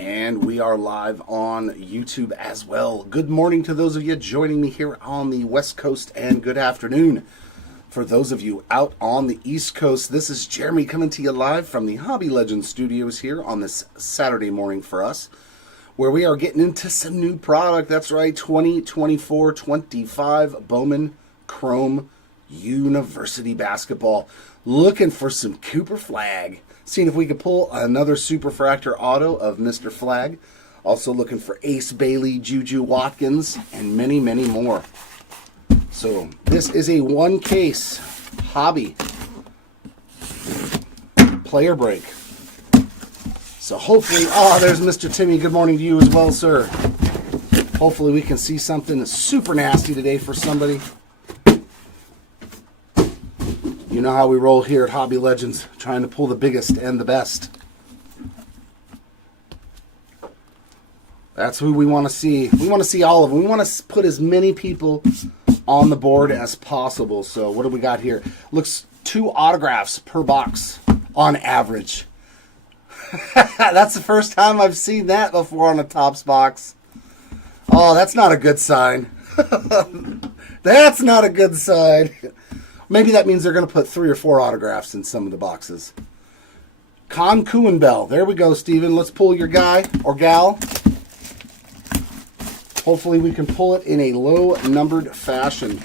And we are live on YouTube as well. Good morning to those of you joining me here on the West Coast, and good afternoon for those of you out on the East Coast. This is Jeremy coming to you live from the Hobby Legends studios here on this Saturday morning for us, where we are getting into some new product. That's right, 2024-25 Bowman Chrome University Basketball. Looking for some Cooper Flag. Seeing if we could pull another Superfractor auto of Mr. Flag. Also looking for Ace Bailey, Juju Watkins, and many, many more. So this is a one case hobby player break. So hopefully, there's Mr. Timmy. Good morning to you as well, sir. Hopefully we can see something super nasty today for somebody. You know how we roll here at Hobby Legends, trying to pull the biggest and the best. That's who we want to see. We want to see all of them. We want to put as many people on the board as possible. So what do we got here? Looks 2 autographs per box on average. That's the first time I've seen that before on a Topps box. Oh, that's not a good sign. That's not a good sign. Maybe that means they're going to put 3 or 4 autographs in some of the boxes. Con Kuenbell. There we go, Steven. Let's pull your guy or gal. Hopefully we can pull it in a low-numbered fashion.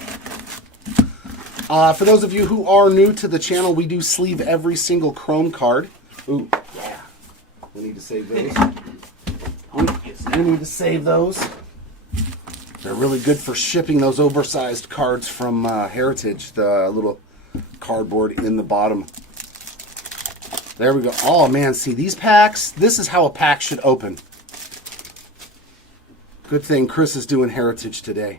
For those of you who are new to the channel, we do sleeve every single Chrome card. Ooh, yeah. We need to save those. We need to save those. They're really good for shipping those oversized cards from Heritage, the little cardboard in the bottom. There we go. Oh, man, see, these packs, this is how a pack should open. Good thing Chris is doing Heritage today.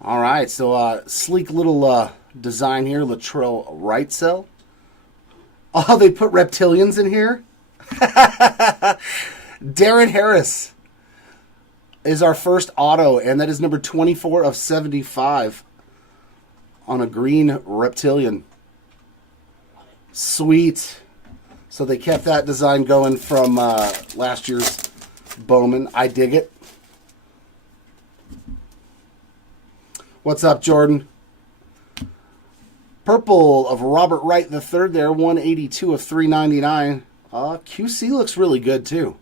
All right, so sleek little design here, Latrell Wrightsell. Oh, they put reptilians in here? Darren Harris is our first auto, and that is number 24 of 75 on a green reptilian. Sweet. So they kept that design going from last year's Bowman. I dig it. What's up, Jordan? Purple of Robert Wright III there, 182 of 399. QC looks really good, too.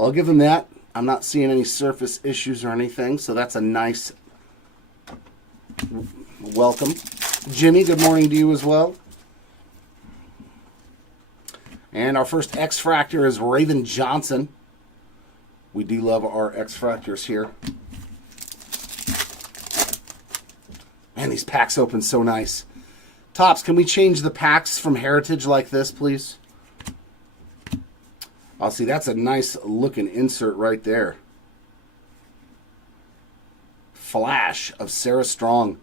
I'll give him that. I'm not seeing any surface issues or anything, so that's a nice welcome. Jimmy, good morning to you as well. And our first X-Fractor is Raven Johnson. We do love our X-Fractors here. Man, these packs open so nice. Topps, can we change the packs from Heritage like this, please? I'll see, that's a nice looking insert right there. Flash of Sarah Strong.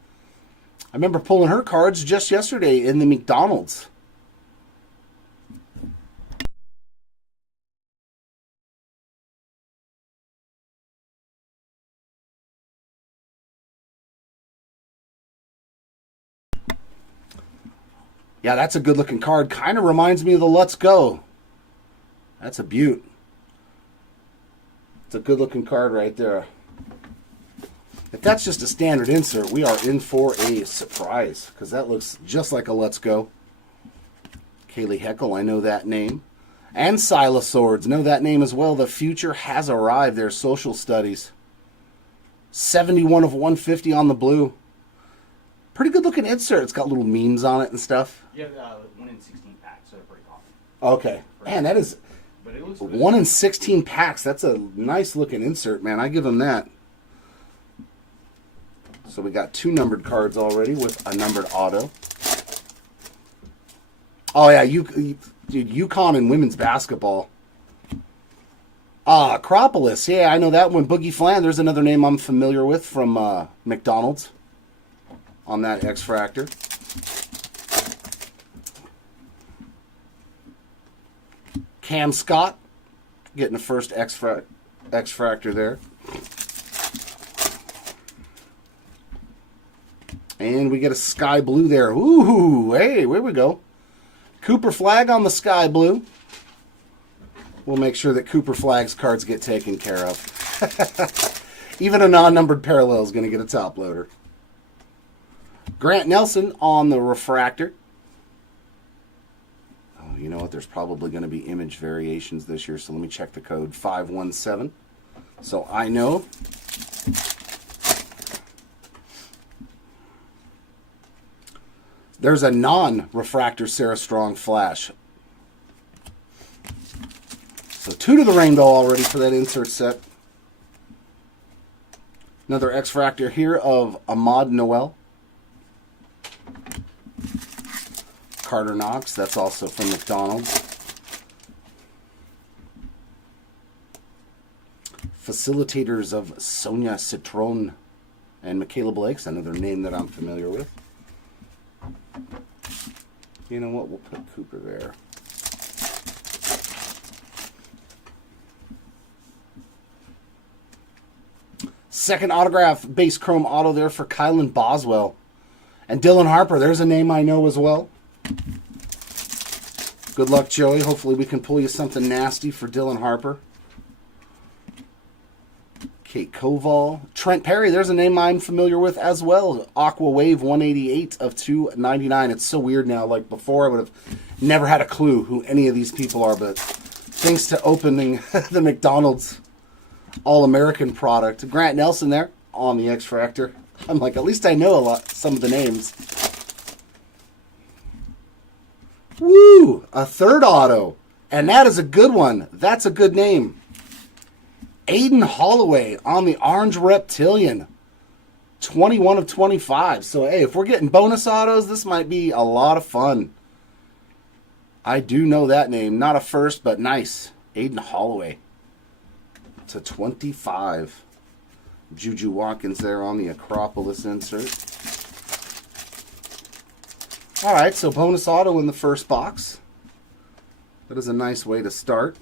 I remember pulling her cards just yesterday in the McDonald's. Yeah, that's a good looking card. Kind of reminds me of the Let's Go. That's a beaut. It's a good looking card right there. If that's just a standard insert, we are in for a surprise, because that looks just like a Let's Go. Kaylee Heckle, I know that name. And Silas Swords, know that name as well. The future has arrived. Their social studies. 71 of 150 on the blue. Pretty good looking insert. It's got little memes on it and stuff. Yeah, 1 in 16 packs, so they're pretty common. Okay. Man, that is... But it looks 1 in 16 packs. That's a nice looking insert, man. I give them that. So we got 2 numbered cards already with a numbered auto. Oh yeah, dude, UConn and women's basketball. Acropolis. Yeah, I know that one. Boogie Flan. There's another name I'm familiar with from McDonald's on that X-Fractor. Cam Scott getting the first X-Fractor there. And we get a sky blue there. Ooh, hey, where we go. Cooper Flag on the sky blue. We'll make sure that Cooper Flag's cards get taken care of. Even a non-numbered parallel is going to get a top loader. Grant Nelson on the refractor. Oh, you know what? There's probably going to be image variations this year, so let me check the code 517. So I know. There's a non-refractor Sarah Strong flash. So 2 to the rainbow already for that insert set. Another X-Fractor here of Ahmad Noel. Carter Knox, that's also from McDonald's. Facilitators of Sonia Citron and Michaela Blake's, another name that I'm familiar with. You know what? We'll put Cooper there. Second autograph, base chrome auto there for Kylan Boswell. And Dylan Harper, there's a name I know as well. Good luck, Joey. Hopefully we can pull you something nasty for Dylan Harper. Kate Koval. Trent Perry, there's a name I'm familiar with as well. Aqua Wave 188 of 299. It's so weird now. Like before, I would have never had a clue who any of these people are, but thanks to opening the McDonald's All-American product. Grant Nelson there on the X-Fractor. I'm like, at least I know some of the names. Woo! A third auto. And that is a good one. That's a good name. Aiden Holloway on the Orange Reptilian. 21 of 25. So, hey, if we're getting bonus autos, this might be a lot of fun. I do know that name. Not a first, but nice. Aiden Holloway. To 25. Juju Watkins there on the Acropolis insert. All right, so bonus auto in the first box. That is a nice way to start.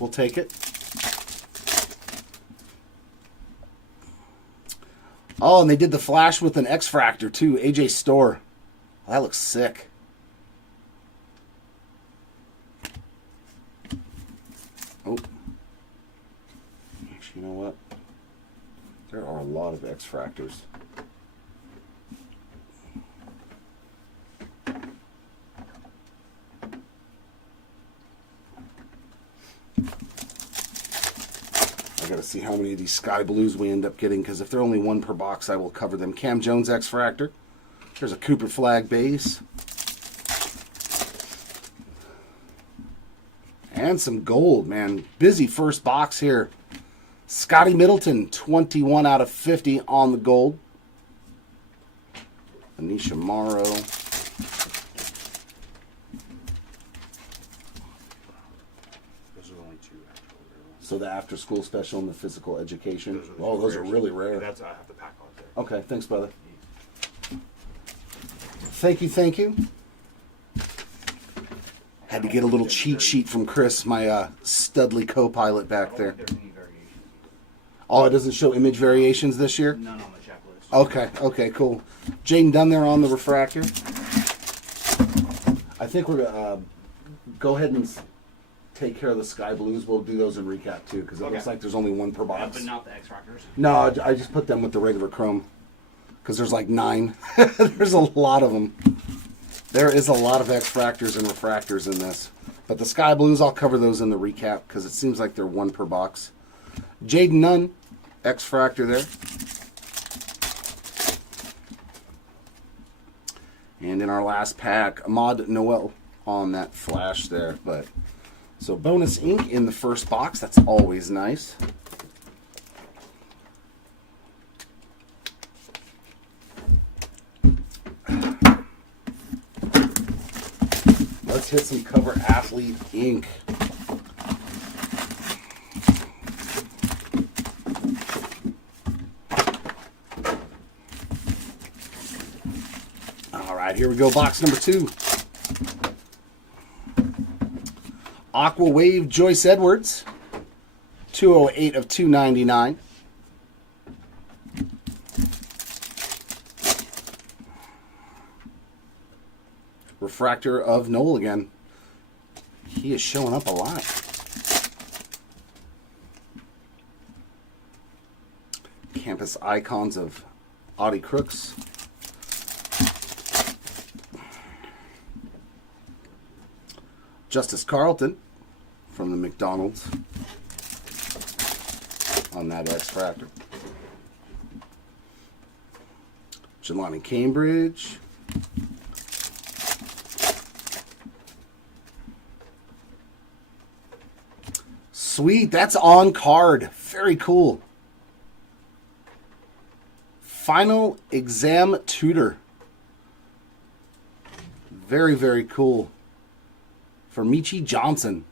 We'll take it. Oh, and they did the flash with an X-Fractor too. AJ Storr. That looks sick. Oh. Actually, you know what? There are a lot of X-Fractors. I gotta see how many of these Sky Blues we end up getting, because if they're only 1 per box, I will cover them. Cam Jones X-Fractor. There's a Cooper Flag base. And some gold, man. Busy first box here. Scotty Middleton, 21 out of 50 on the gold. Anisha Morrow. So the after school special and the physical education. Those are really rare. That's I have the pack on there. Okay, thanks, brother. Thank you, thank you. Had to get a little cheat sheet from Chris, my Studley co-pilot back there. Oh, it doesn't show image variations this year? None on the checklist. Okay, cool. Jaden Dunn there on the refractor. I think we're gonna go ahead and take care of the Sky Blues. We'll do those in recap too, because it looks like there's only 1 per box. But not the X-Fractors? No, I just put them with the regular chrome, because there's like 9. There's a lot of them. There is a lot of X-Fractors and refractors in this. But the Sky Blues, I'll cover those in the recap, because it seems like they're 1 per box. Jaden Nunn, X-Fractor there. And in our last pack, Ahmad Noel on that flash there. But so bonus ink in the first box. That's always nice. Let's hit some Cover Athlete ink. All right, here we go. Box number 2. Aqua Wave Joyce Edwards, 208 of 299. Refractor of Noel again. He is showing up a lot. campus icons of Audie Crooks. Justice Carlton from the McDonald's on that X-Fractor. Jelani Cambridge. Sweet, that's on card. Very cool. Final Exam Tutor. Very, very cool. For Michi Johnson.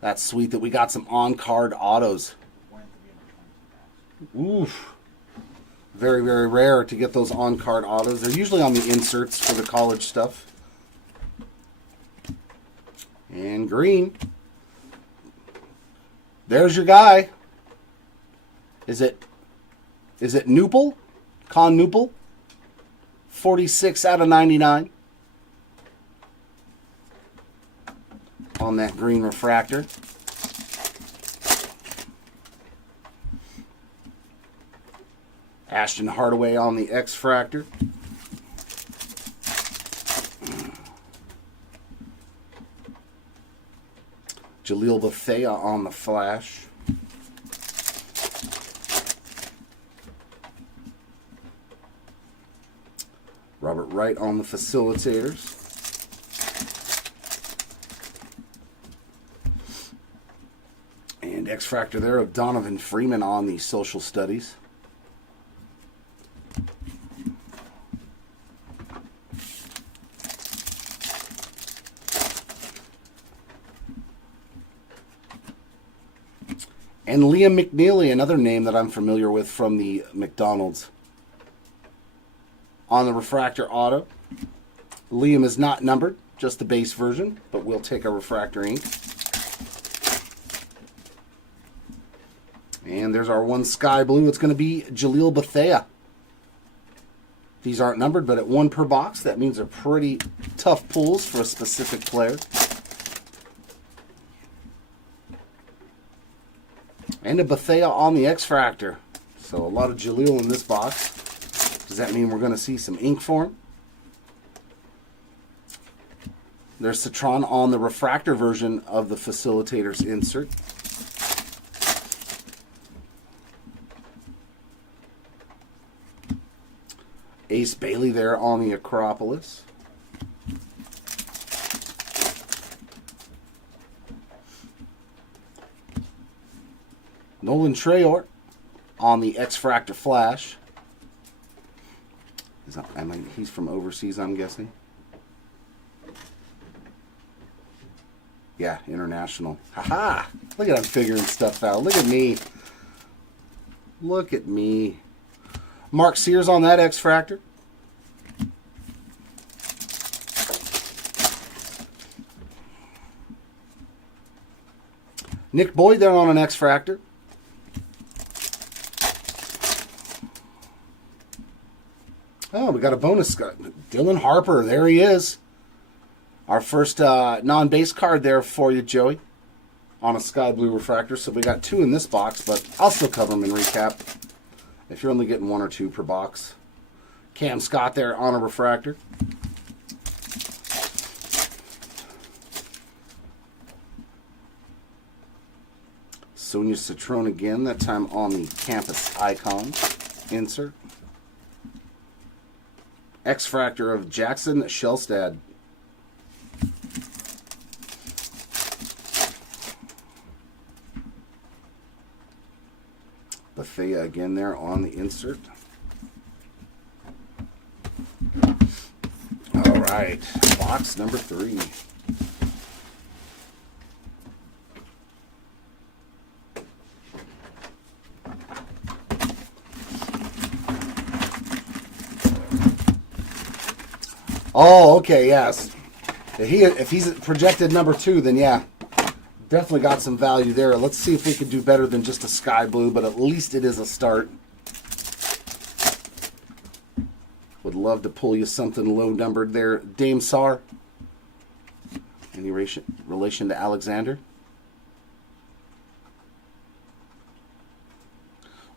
That's sweet that we got some on-card autos. Oof. Very, very rare to get those on-card autos. They're usually on the inserts for the college stuff. And green. There's your guy. Is it Newpel? Con Newpel? 46 out of 99. On that green refractor. Ashton Hardaway on the X-Fractor. Jaleel Bethea on the Flash. Robert Wright on the Facilitators. And X-Fractor there of Donovan Freeman on the Social Studies. And Liam McNeely, another name that I'm familiar with from the McDonald's. On the refractor auto. Liam is not numbered, just the base version, but we'll take a refractor ink. And there's our one sky blue. It's going to be Jaleel Bethea. These aren't numbered, but at one per box, that means they're pretty tough pulls for a specific player. And a Bethea on the X-Fractor. So a lot of Jaleel in this box. Does that mean we're going to see some ink for him? There's Citron on the refractor version of the Facilitators insert. Ace Bailey there on the Acropolis. Nolan Trayor on the X-Fractor Flash. He's from overseas, I'm guessing. Yeah, international. Haha! Look at I'm figuring stuff out. Look at me. Look at me. Mark Sears on that X-Fractor. Nick Boyd there on an X-Fractor. Oh, we got a bonus. Dylan Harper, there he is. Our first non-base card there for you, Joey, on a sky blue refractor. So we got two in this box, but I'll still cover them in recap if you're only getting one or two per box. Cam Scott there on a refractor. Sonia Citron again, that time on the Campus Icon insert. X-Fractor of Jackson Shelstad. Bethea again there on the insert. All right, box number 3. Oh, okay, yes. If he's projected number 2, then yeah, definitely got some value there. Let's see if we can do better than just a sky blue, but at least it is a start. Would love to pull you something low numbered there. Dame Sar. Any relation to Alexander?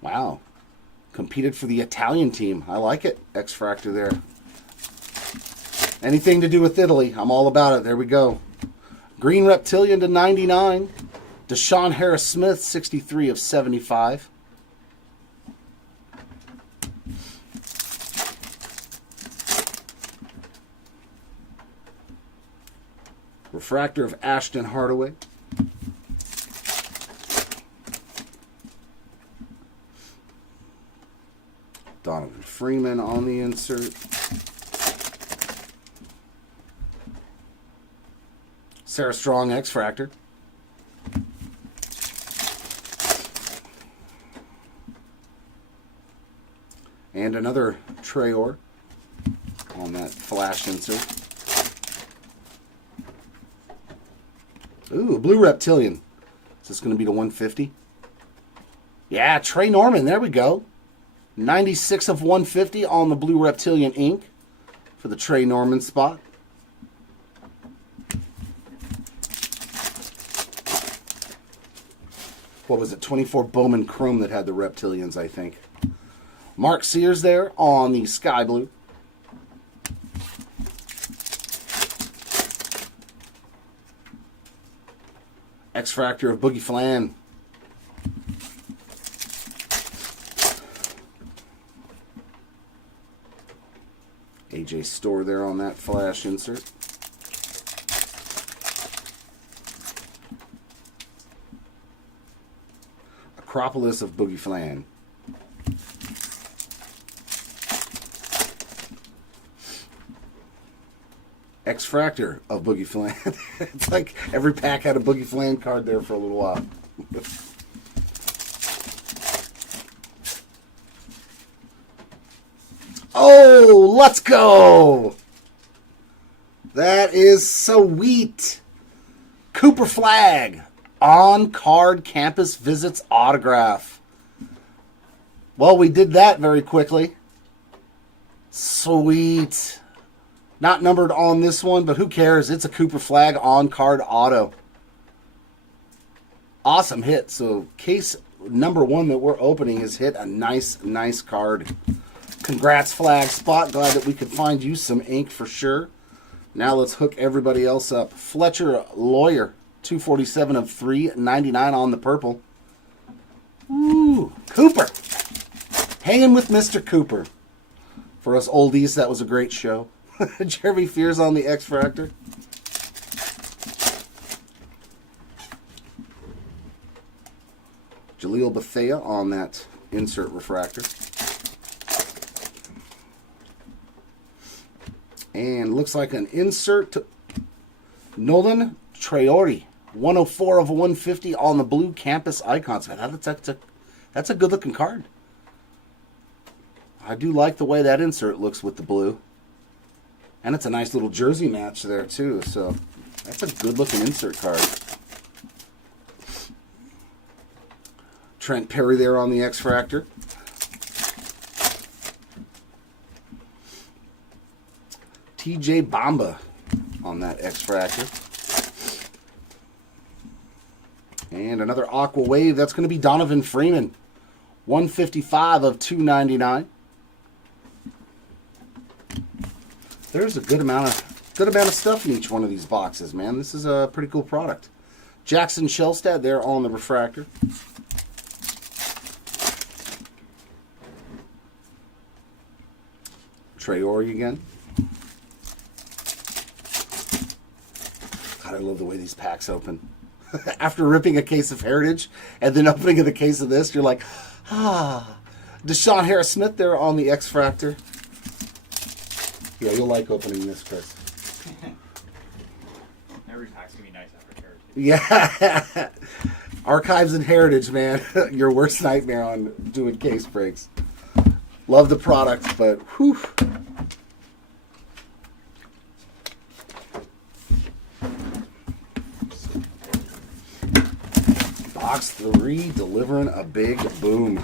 Wow. Competed for the Italian team. I like it. X-Fractor there. Anything to do with Italy, I'm all about it. There we go. Green Reptilian to 99. Deshaun Harris-Smith, 63 of 75. Refractor of Ashton Hardaway. Donovan Freeman on the insert. Sarah Strong X-Fractor. And another Traore on that flash insert. Ooh, blue Reptilian. Is this going to be to 150? Yeah, Trey Norman. There we go. 96 of 150 on the blue Reptilian ink for the Trey Norman spot. What was it? 24 Bowman Chrome that had the Reptilians, I think. Mark Sears there on the Sky Blue. X-Fractor of Boogie Flan. AJ Store there on that flash insert. Acropolis of Boogie Flan. X-Fractor of Boogie Flan. It's like every pack had a Boogie Flan card there for a little while. Oh, let's go! That is sweet. Cooper Flag. On-card campus visits autograph. Well, we did that very quickly. Sweet. Not numbered on this one, but who cares? It's a Cooper Flag on-card auto. Awesome hit. So case number 1 that we're opening has hit a nice card. Congrats, Flag Spot. Glad that we could find you some ink for sure. Now let's hook everybody else up. Fletcher Lawyer, 247 of 399 on the purple. Ooh, Cooper. Hanging with Mr. Cooper. For us oldies, that was a great show. Jeremy Fears on the X-Fractor. Jaleel Bethea on that insert refractor. And looks like an insert to Nolan Traore. 104 of 150 on the blue campus icons. That's a good looking card. I do like the way that insert looks with the blue. And it's a nice little jersey match there too. So that's a good looking insert card. Trent Perry there on the X-Fractor. TJ Bamba on that X-Fractor. And another Aqua Wave. That's going to be Donovan Freeman. 155 of 299. There's a good amount of stuff in each one of these boxes, man. This is a pretty cool product. Jackson Shellstad there on the refractor. Traore again. God, I love the way these packs open. After ripping a case of Heritage and then opening the case of this, you're like, ah. Deshaun Harris-Smith there on the X-Fractor. Yeah, you'll like opening this, Chris. Every pack's going to be nice after Heritage. Yeah. Archives and Heritage, man. Your worst nightmare on doing case breaks. Love the product, but whew. Box 3 delivering a big boom.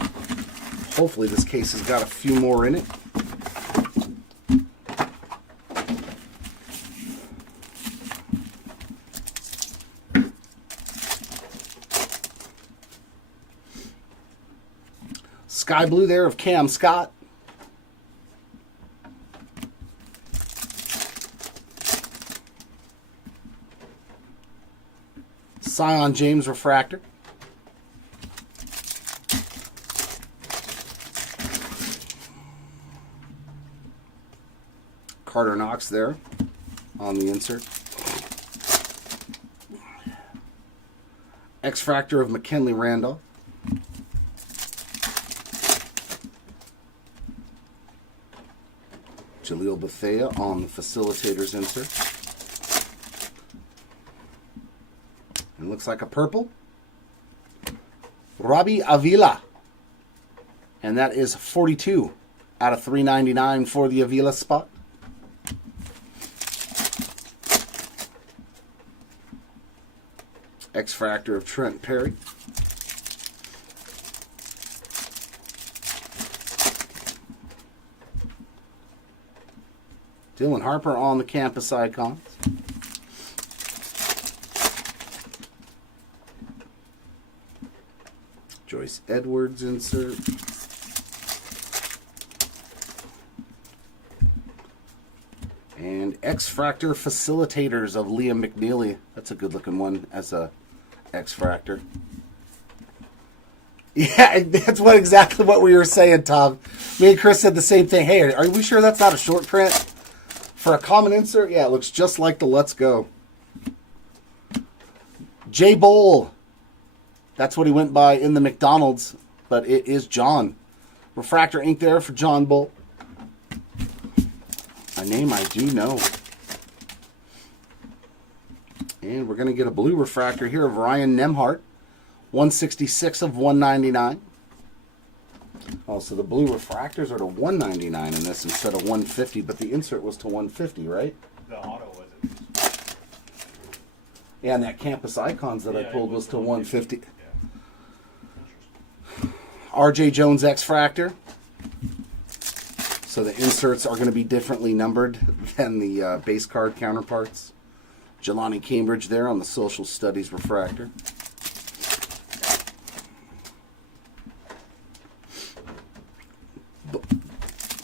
Hopefully this case has got a few more in it. Sky blue there of Cam Scott. Sion James refractor. Carter Knox there on the insert. X-Fractor of McKinley Randolph. Jaleel Bethea on the facilitator's insert. It looks like a purple. Robbie Avila. And that is 42 out of 399 for the Avila spot. X-Fractor of Trent Perry. Dylan Harper on the campus icons. Joyce Edwards insert. And X-Fractor Facilitators of Liam McNeely. That's a good looking one as a X-Fractor. Yeah, that's exactly what we were saying, Tom. Me and Chris said the same thing. Hey, are we sure that's not a short print? For a common insert, yeah, it looks just like the Let's Go. J Bowl. That's what he went by in the McDonald's, but it is John. Refractor ink there for John Bowl. A name I do know. And we're going to get a blue refractor here of Ryan Nemhart. 166 of 199. Oh, so the blue refractors are to 199 in this instead of 150, but the insert was to 150, right? The auto wasn't. Yeah, and that Campus Icons that I pulled was to 150. Yeah. RJ Jones X-Fractor. So the inserts are going to be differently numbered than the base card counterparts. Jelani Cambridge there on the Social Studies refractor.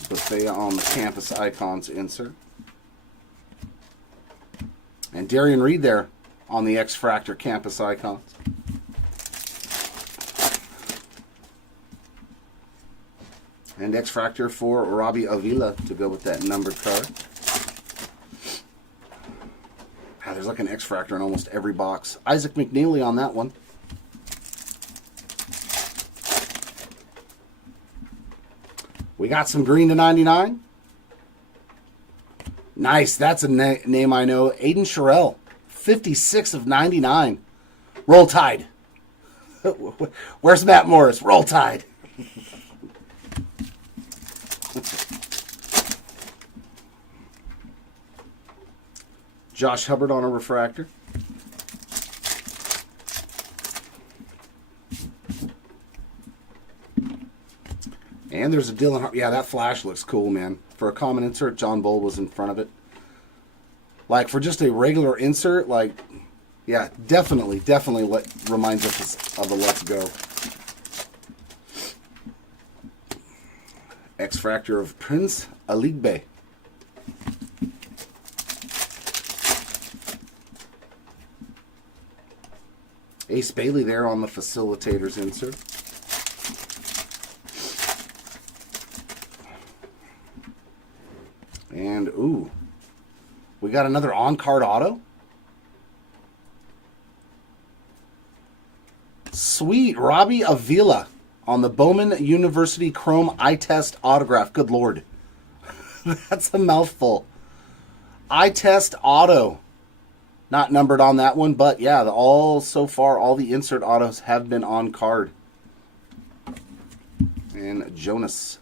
Bethea on the Campus Icons insert. And Darian Reed there on the X-Fractor Campus Icons. And X-Fractor for Robbie Avila to go with that numbered card. There's like an X-Fractor in almost every box. Isaac McNeely on that one. We got some green to 99. Nice. That's a name I know. Aiden Sherrill. 56 of 99. Roll Tide. Where's Matt Morris? Roll Tide. Josh Hubbard on a refractor. And there's a Dylan. Yeah, that flash looks cool, man. For a common insert, John Bull was in front of it. Like, for just a regular insert, like, yeah, definitely reminds us of the Let's Go. X-Fractor of Prince Aligbe. Ace Bailey there on the facilitator's insert. And, ooh, we got another on-card auto. Sweet, Robbie Avila on the Bowman University Chrome eye test autograph. Good Lord. That's a mouthful. Eye test auto. Not numbered on that one, but yeah, so far, all the insert autos have been on card. And Jonas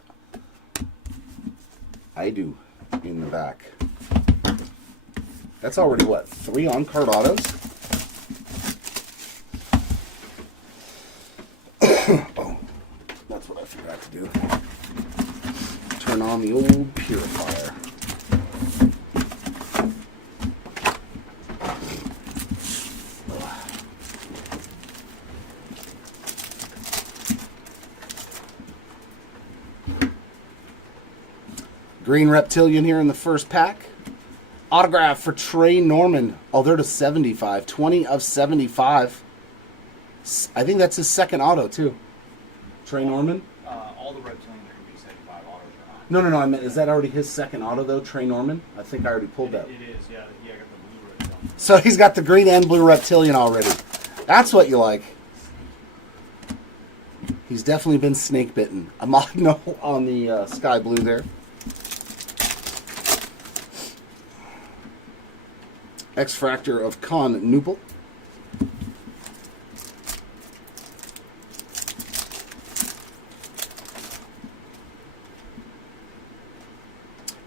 I do in the back. That's already, what, 3 on-card autos? Oh, that's what I forgot to do. Turn on the old purifier. Green Reptilian here in the first pack. Autograph for Trey Norman. Oh, they're to 75. 20 of 75. I think that's his second auto, too. Trey Norman? All the Reptilians are going to be 75 autos or not. No. I meant, is that already his second auto, though, Trey Norman? I think I already pulled that. It is, yeah. Yeah, I got the blue Reptilian. So he's got the green and blue Reptilian already. That's what you like. He's definitely been snake bitten. A Magno on the sky blue there. X-Fractor of Con Newpel.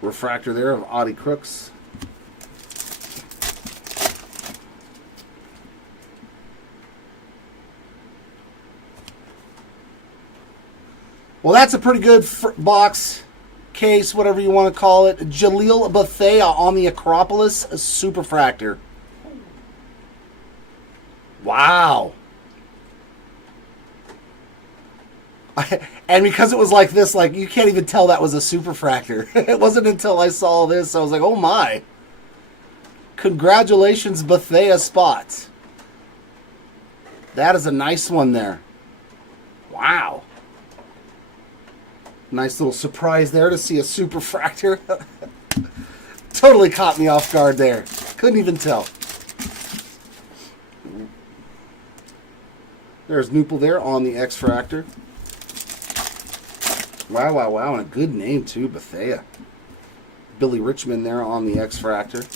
Refractor there of Audie Crooks. Well, that's a pretty good box, case, whatever you want to call it. Jaleel Bethea on the Acropolis Superfractor. Wow. And because it was like this, like, you can't even tell that was a Superfractor. It wasn't until I saw this, I was like, oh my. Congratulations, Bethea Spot. That is a nice one there. Wow. Nice little surprise there to see a Superfractor. Totally caught me off guard there. Couldn't even tell. There's Newpel there on the X-Fractor. Wow. And a good name, too, Bethea. Billy Richmond there on the X-Fractor.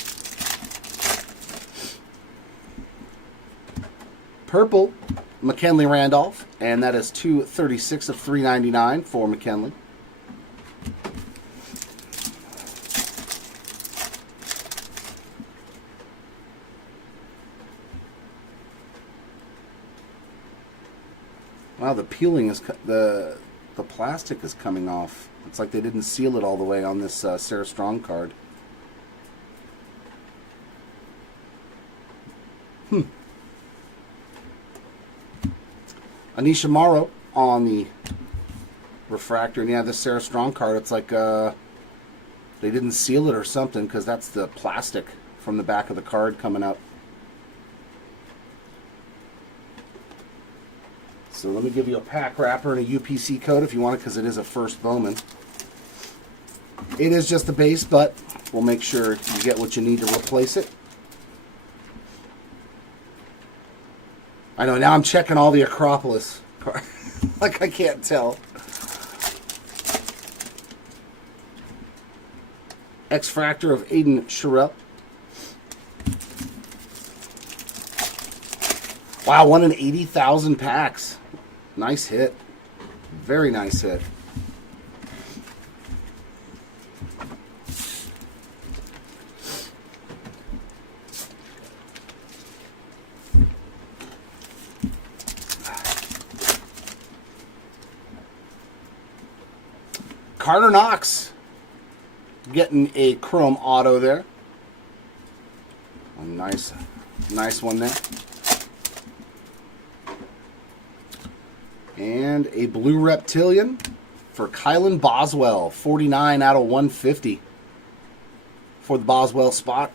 Purple, McKinley Randolph. And that is 236 of 399 for McKinley. Wow, the peeling is the plastic is coming off. It's like they didn't seal it all the way on this Sarah Strong card. Anisha Morrow on the refractor. And yeah, this Sarah Strong card, it's like they didn't seal it or something, because that's the plastic from the back of the card coming up. So let me give you a pack wrapper and a UPC code if you want it, because it is a first Bowman. It is just the base, but we'll make sure you get what you need to replace it. I know, now I'm checking all the Acropolis cards. Like, I can't tell. X-Fractor of Aiden Sherrill. Wow, 1 in 80,000 packs. Nice hit. Very nice hit. Carter Knox getting a chrome auto there. A nice one there. And a blue Reptilian for Kylan Boswell. 49 out of 150 for the Boswell spot.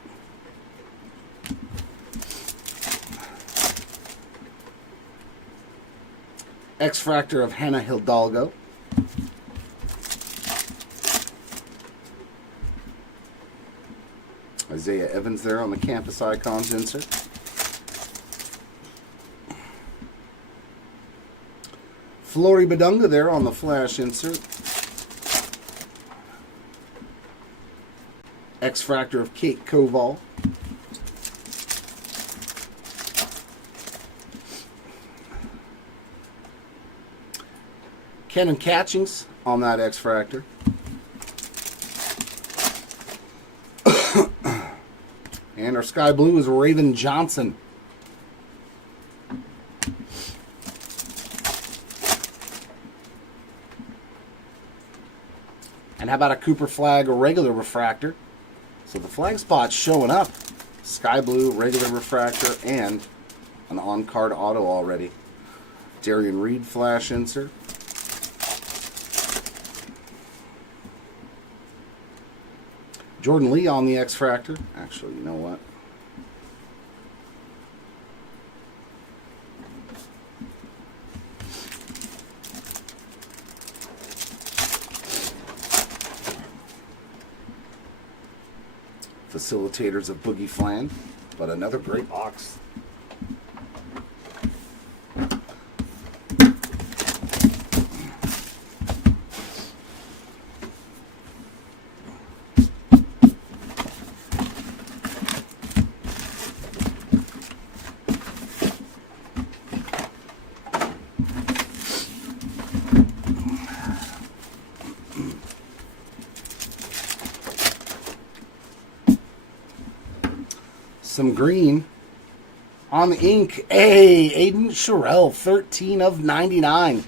X-Fractor of Hannah Hidalgo. Isaiah Evans there on the Campus Icons insert. Flory Badunga there on the Flash insert. X-Fractor of Kate Koval. Kenan Catchings on that X-Fractor. And our sky blue is Raven Johnson. And how about a Cooper Flag regular refractor? So the flag spot's showing up. Sky blue, regular refractor, and an on-card auto already. Darian Reed flash insert. Jordan Lee on the X-Fractor. Actually, you know what? Facilitators of Boogie Flan, but another great box. Some green on the ink. Hey, Aiden Sherrill, 13 of 99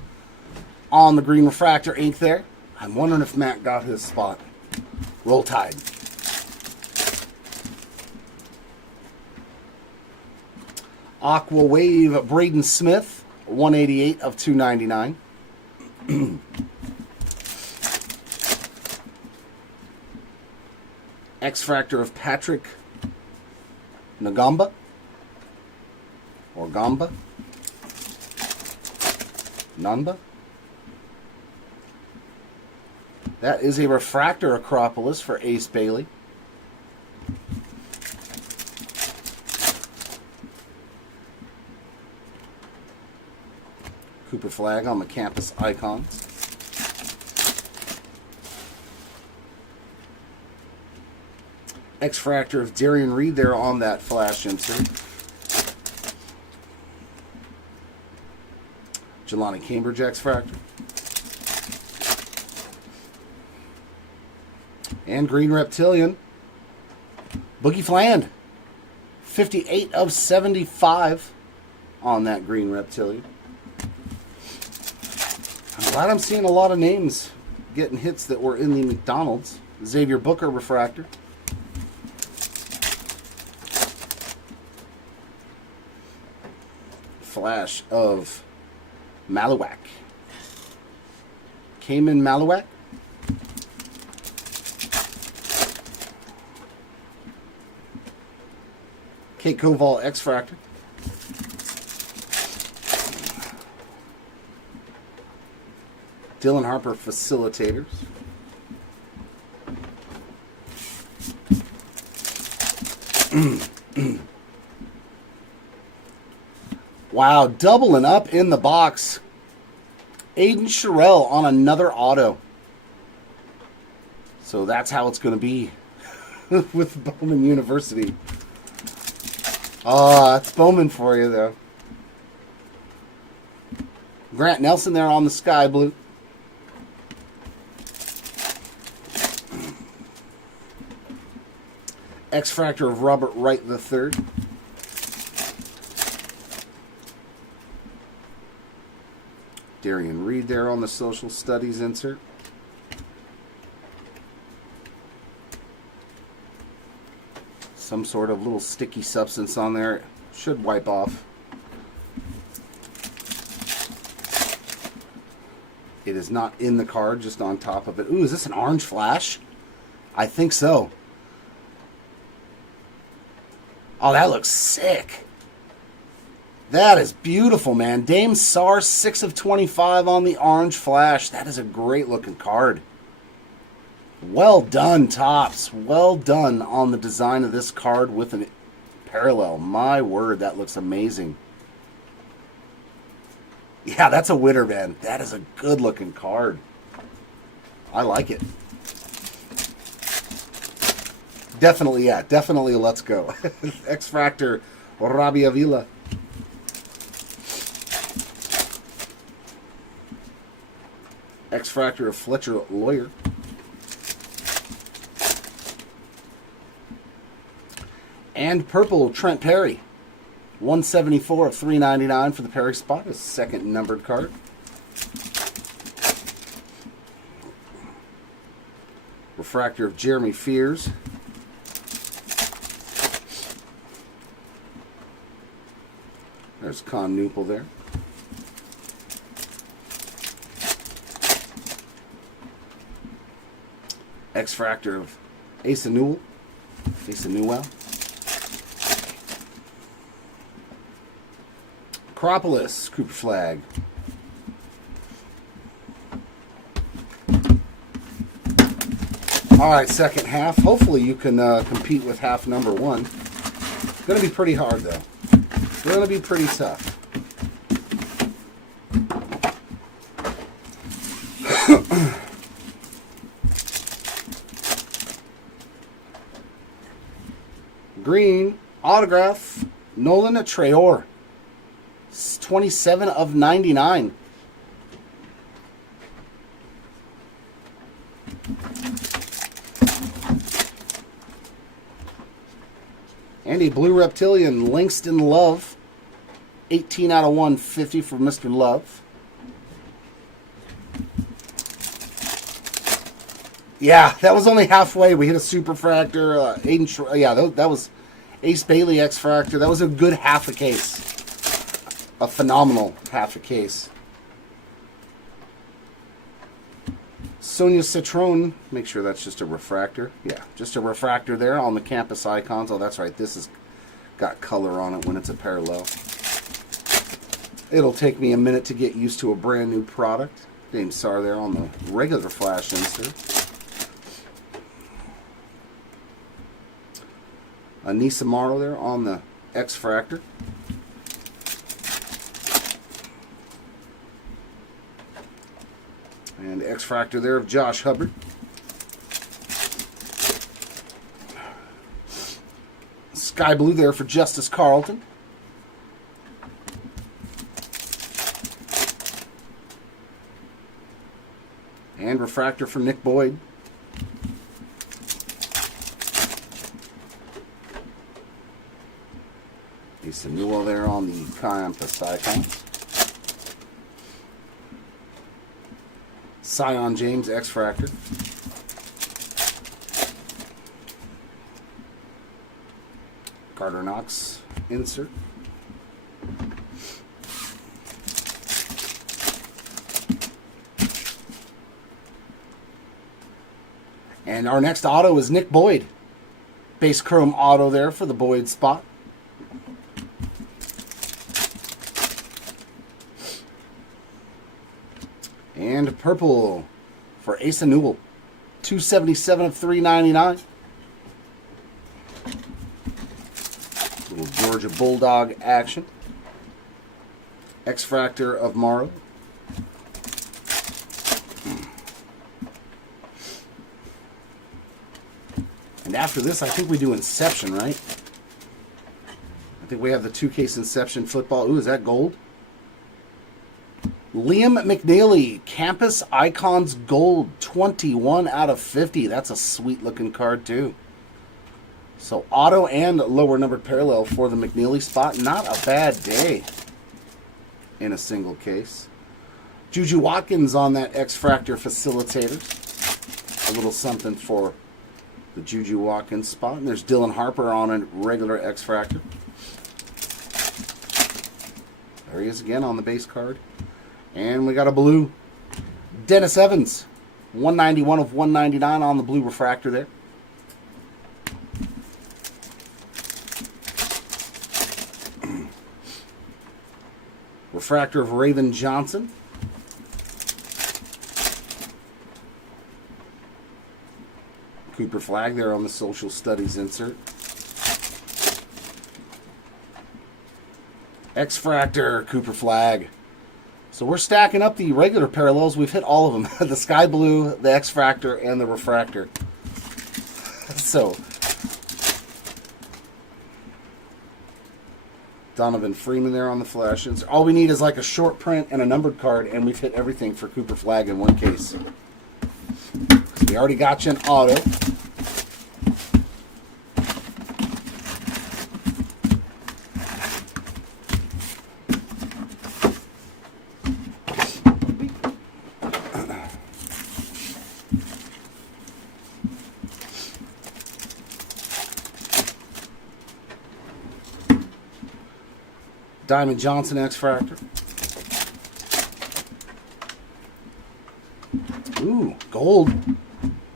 on the green refractor ink there. I'm wondering if Matt got his spot. Roll Tide. Aqua Wave, Braden Smith, 188 of 299. X-Fractor of Patrick Ngamba or Gamba? Namba? That is a refractor Acropolis for Ace Bailey. Cooper Flag on the Campus Icons. X-Fractor of Darian Reed there on that flash insert. Jelani Cambridge X-Fractor. And Green Reptilian. Boogie Fland. 58 of 75 on that Green Reptilian. I'm glad I'm seeing a lot of names getting hits that were in the McDonald's. Xavier Booker refractor. Flash of Maluak. Cayman Maluak. Kate Koval X-Fractor. Dylan Harper Facilitators. Wow, doubling up in the box. Aiden Sherrill on another auto. So that's how it's going to be with Bowman University. It's Bowman for you, though. Grant Nelson there on the sky blue. X-Fractor of Robert Wright III. Darian Reed there on the social studies insert. Some sort of little sticky substance on there. Should wipe off. It is not in the card, just on top of it. Ooh, is this an orange flash? I think so. Oh, that looks sick. That is beautiful, man. Dame Sar, 6 of 25 on the orange flash. That is a great looking card. Well done, Topps. Well done on the design of this card with a parallel. My word, that looks amazing. Yeah, that's a winner, man. That is a good looking card. I like it. Definitely, yeah. Definitely a let's go. X-Fractor, Robbie Avila. X-Fractor of Fletcher Lawyer. And purple, Trent Perry. 174 of 399 for the Perry spot. His second numbered card. Refractor of Jeremy Fears. There's Con Newple there. X-Fractor of Asa Newell. Asa Newell. Acropolis, Cooper Flag. All right, second half. Hopefully you can compete with half number one. Going to be pretty hard, though. Going to be pretty tough. Green, autograph, Nolan Traore. 27 of 99. And a blue reptilian, Langston Love. 18 out of 150 for Mr. Love. Yeah, that was only halfway. We hit a superfractor. That was Ace Bailey X-Fractor. That was a good half a case. A phenomenal half a case. Sonia Citron. Make sure that's just a refractor. Yeah, just a refractor there on the campus icons. Oh, that's right. This has got color on it when it's a parallel. It'll take me a minute to get used to a brand new product. Dame Sar there on the regular flash insert. Anissa Morrow there on the X-Fractor. And X-Fractor there of Josh Hubbard. Sky blue there for Justice Carlton. And refractor for Nick Boyd. Asa Newell there on the campus icon. Sion James X-Fractor. Carter Knox insert. And our next auto is Nick Boyd. Base chrome auto there for the Boyd spot. And purple for Asa Newell. 277 of 399. Little Georgia Bulldog action. X-Fractor of Morrow. And after this, I think we do Inception, right? I think we have the 2-case Inception football. Ooh, is that gold? Liam McNeely, Campus Icons Gold, 21 out of 50. That's a sweet-looking card, too. So, auto and lower numbered parallel for the McNeely spot. Not a bad day in a single case. Juju Watkins on that X-Fractor Facilitator. A little something for the Juju Watkins spot. And there's Dylan Harper on a regular X-Fractor. There he is again on the base card. And we got a blue Dennis Evans. 191 of 199 on the blue refractor there. Refractor of Raven Johnson. Cooper Flag there on the Social Studies insert. X-Fractor, Cooper Flag. So we're stacking up the regular parallels. We've hit all of them. The Sky Blue, the X-Fractor, and the Refractor. So, Donovan Freeman there on the flash. All we need is like a short print and a numbered card, and we've hit everything for Cooper Flag in one case. We already got you an auto. Diamond Johnson X-Fractor. Ooh, gold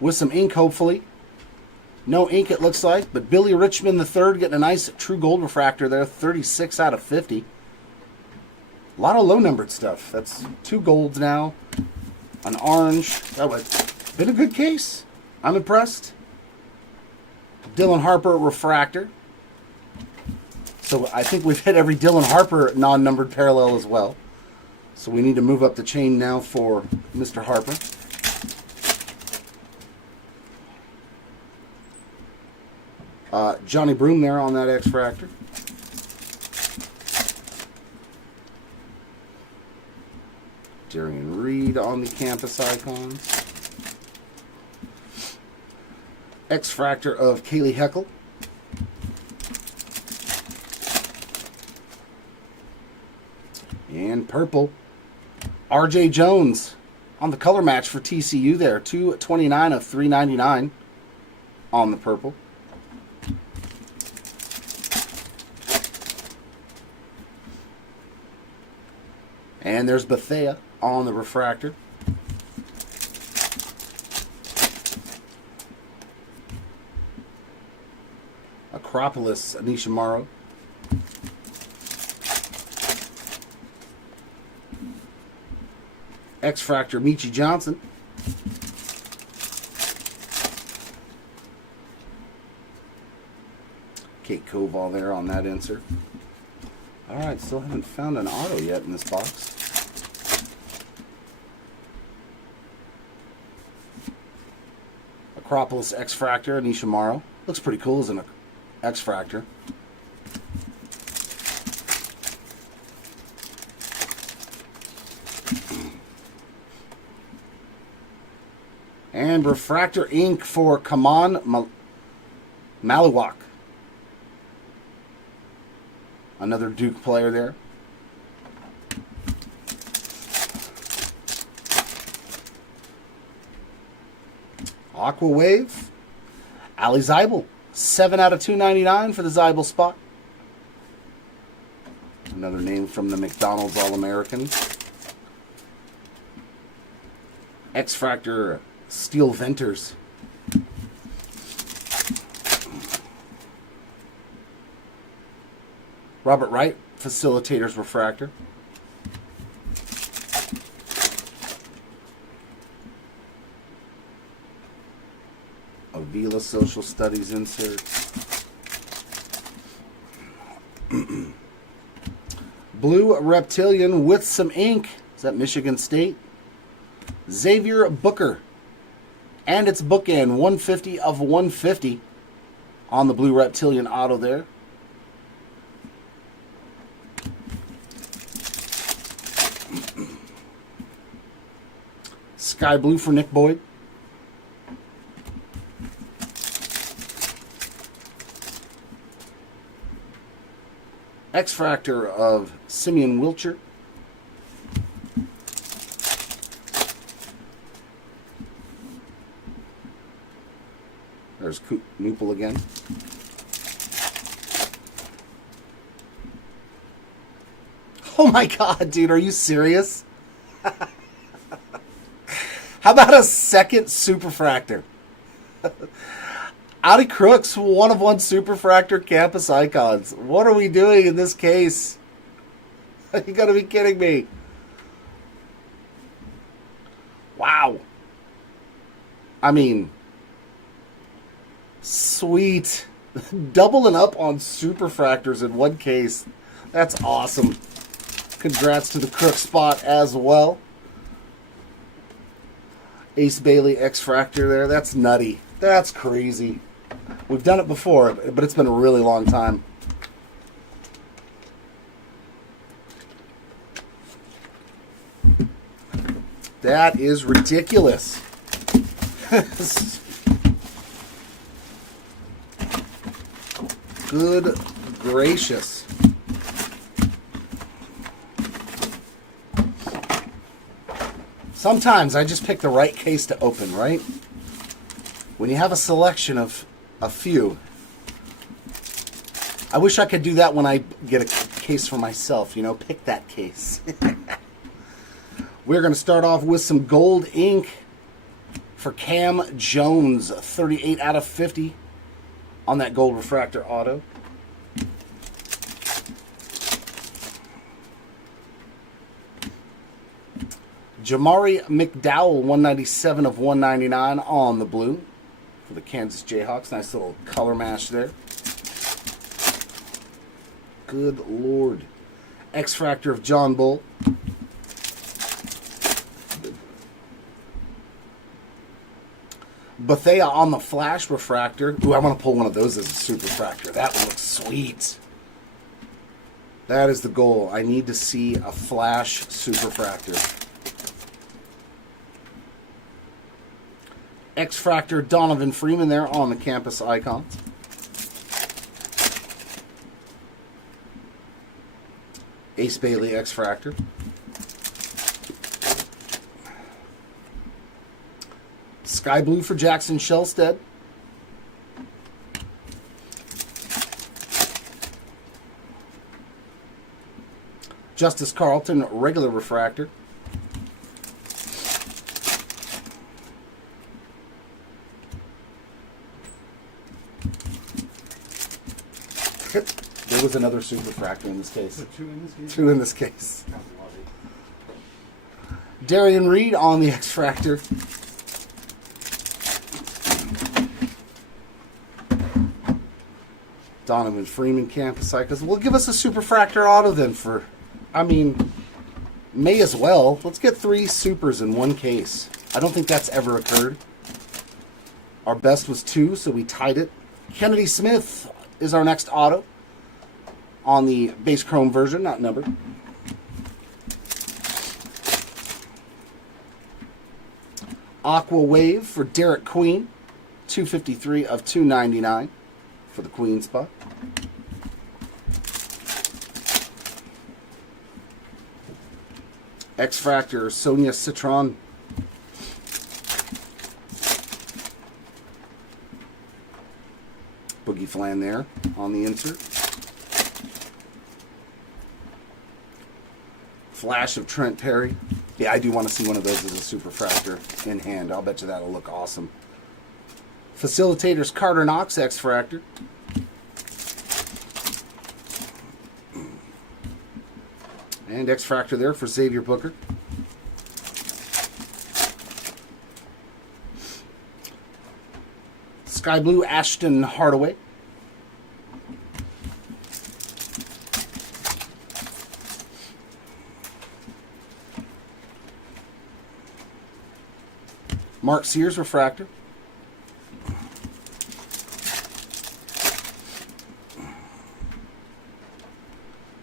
with some ink, hopefully. No ink, it looks like, but Billy Richmond III getting a nice true gold refractor there, 36 out of 50. A lot of low-numbered stuff. That's 2 golds now. An orange. That was been a good case. I'm impressed. Dylan Harper refractor. So I think we've hit every Dylan Harper non-numbered parallel as well. So we need to move up the chain now for Mr. Harper. Johnny Broom there on that X-Fractor. Darian Reed on the campus icons. X-Fractor of Kaylee Heckle. And purple. RJ Jones on the color match for TCU there. 229 of 399 on the purple. And there's Bethea on the refractor. Acropolis, Anisha Morrow. X-Fractor, Michi Johnson. Kate Koval there on that insert. Alright, still haven't found an auto yet in this box. Acropolis X-Fractor, Anisha Morrow. Looks pretty cool as an X-Fractor. And refractor ink for Kaman Maliwak. Another Duke player there. Aqua Wave. Ali Zeibel. 7 out of 299 for the Zeibel spot. Another name from the McDonald's All-American. X-Fractor Steel Venters. Robert Wright, Facilitators Refractor. Avila Social Studies insert. Blue Reptilian with some ink. Is that Michigan State? Xavier Booker. And it's bookend 150 of 150 on the Blue Reptilian auto there. Sky Blue for Nick Boyd. X-Fractor of Simeon Wilcher. There's Noople again. Oh my god, dude, are you serious? How about a second Superfractor? Audi Crooks, 1 of 1 Superfractor campus icons. What are we doing in this case? You gotta be kidding me. Wow. I mean, sweet. Doubling up on Superfractors in one case. That's awesome. Congrats to the Crook spot as well. Ace Bailey X-Fractor there. That's nutty. That's crazy. We've done it before, but it's been a really long time. That is ridiculous. Good gracious. Sometimes I just pick the right case to open, right? When you have a selection of a few. I wish I could do that when I get a case for myself, you know, pick that case. We're going to start off with some gold ink for Cam Jones, 38 out of 50 on that gold refractor auto. Jamari McDowell, 197 of 199 on the blue for the Kansas Jayhawks. Nice little color match there. Good Lord. X-Fractor of John Bull. Bethea on the Flash Refractor. Ooh, I want to pull one of those as a Super Fractor. That one looks sweet. That is the goal. I need to see a Flash Super Fractor. X-Fractor Donovan Freeman there on the campus icons. Ace Bailey X-Fractor. Sky Blue for Jackson Shellstead. Justice Carlton regular refractor. There was another super fractor in this case. So 2 in this case? 2 in this case. Darian Reed on the X-Fractor. Donovan Freeman campus icons. Well, give us a super fractor auto then for, I mean, may as well. Let's get 3 supers in one case. I don't think that's ever occurred. Our best was 2, so we tied it. Kennedy Smith is our next auto on the base chrome version, not numbered. Aqua Wave for Derek Queen, 253 of 299 for the Queen spot. X-Fractor Sonia Citron. Boogie Flan there on the insert. Flash of Trent Perry. Yeah, I do want to see one of those as a super fractor in hand. I'll bet you that'll look awesome. Facilitators Carter Knox X-Fractor. And X-Fractor there for Xavier Booker. Sky Blue Ashton Hardaway. Mark Sears Refractor.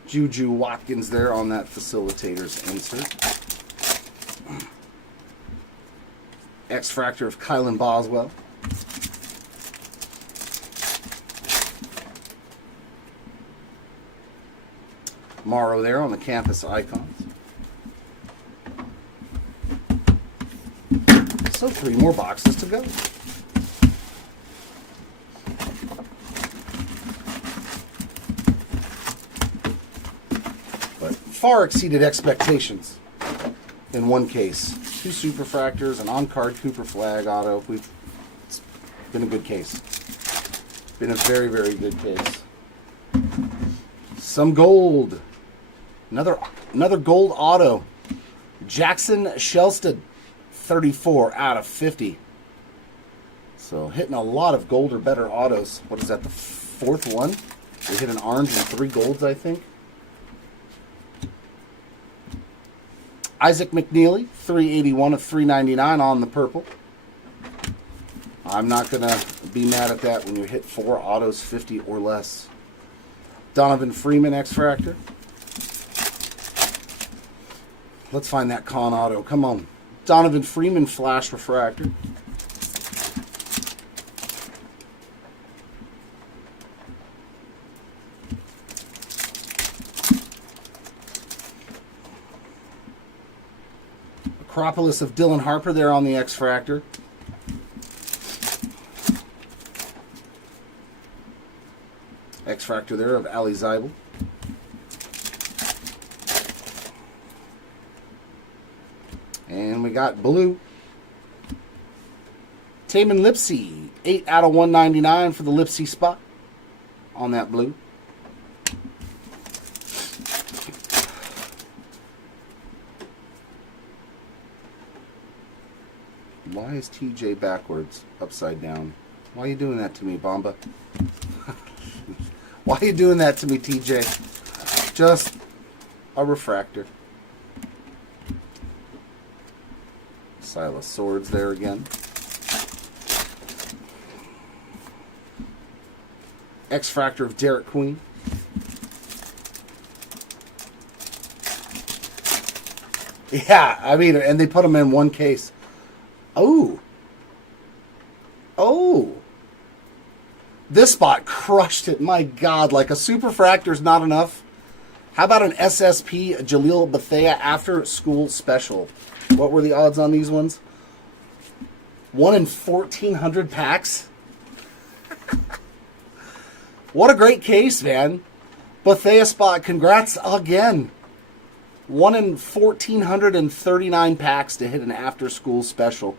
Juju Watkins there on that facilitator's insert. X-Fractor of Kylan Boswell. Morrow there on the campus icons. So 3 more boxes to go. But far exceeded expectations in one case. 2 super fractors, an on-card Cooper Flag auto. It's been a good case. Been a very, very good case. Some gold. Another gold auto. Jackson Shellstead. 34 out of 50. So hitting a lot of gold or better autos. What is that, the 4th one? We hit an orange and 3 golds, I think. Isaac McNeely, 381 of 399 on the purple. I'm not going to be mad at that when you hit 4 autos 50 or less. Donovan Freeman X-Fractor. Let's find that con auto. Come on. Donovan Freeman Flash Refractor. Acropolis of Dylan Harper there on the X-Fractor. X-Fractor there of Ali Zeibel. And we got blue. Taman Lipsey, 8 out of 199 for the Lipsy spot on that blue. Why is TJ backwards, upside down? Why are you doing that to me, Bomba? Why are you doing that to me, TJ? Just a refractor. Silas Swords there again. X-Fractor of Derek Queen. Yeah, I mean, and they put them in one case. Oh. Oh. This spot crushed it. My God, like a Superfractor's not enough. How about an SSP Jaleel Bethea after school special? What were the odds on these ones? 1 in 1,400 packs. What a great case, man. Bethea spot, congrats again. 1 in 1,439 packs to hit an after-school special.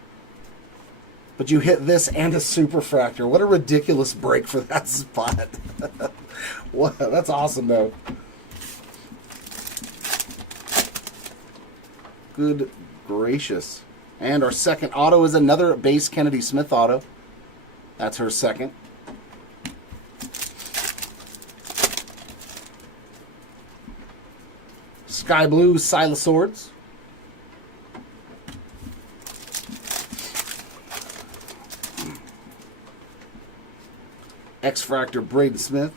But you hit this and a Superfractor. What a ridiculous break for that spot. What? That's awesome, though. Good gracious. And our second auto is another base Kennedy Smith auto. That's her second. Sky Blue Silas Swords. X-Fractor Braden Smith.